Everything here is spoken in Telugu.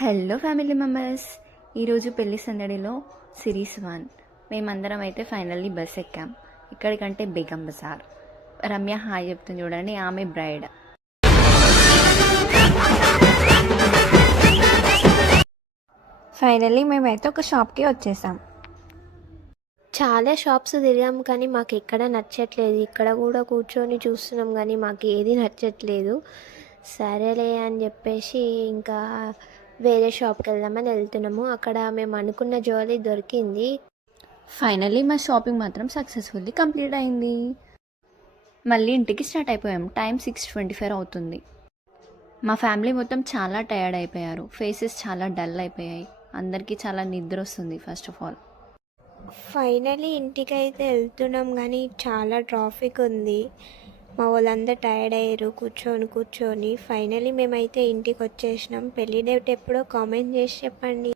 Hello family members. ఈరోజు పెళ్లి సందడిలో సిరీస్ 1 మేమందరం అయితే ఫైనల్లీ బస్ ఎక్కాం. ఇక్కడికంటే బేగం బజార్. రమ్య హాయ్ చెప్తుంది చూడండి, ఆమె బ్రైడ్. ఫైనల్లీ మేమైతే ఒక షాప్కి వచ్చేసాం. చాలా షాప్స్ తిరిగాం కానీ మాకు ఎక్కడ నచ్చట్లేదు. ఇక్కడ కూడా కూర్చొని చూస్తున్నాం కానీ మాకు ఏది నచ్చట్లేదు. సరేలే అని చెప్పేసి ఇంకా వేరే షాప్కి వెళ్దామని వెళ్తున్నాము. అక్కడ మేము అనుకున్న జ్యువెలరీ దొరికింది. ఫైనల్లీ మా షాపింగ్ మాత్రం సక్సెస్ఫుల్లీ కంప్లీట్ అయింది. మళ్ళీ ఇంటికి స్టార్ట్ అయిపోయాం. టైం 6:25 అవుతుంది. మా ఫ్యామిలీ మొత్తం చాలా టయర్డ్ అయిపోయారు. ఫేసెస్ చాలా డల్ అయిపోయాయి. అందరికీ చాలా నిద్ర వస్తుంది. ఫస్ట్ ఆఫ్ ఆల్ ఫైనలీ ఇంటికైతే వెళ్తున్నాం కానీ చాలా ట్రాఫిక్ ఉంది. మా వాళ్ళందరూ టైర్డ్ అయ్యారు కూర్చొని. ఫైనలీ మేమైతే ఇంటికి వచ్చేసినాం. పెళ్లి డేట్ ఎప్పుడో కామెంట్ చేసి చెప్పండి.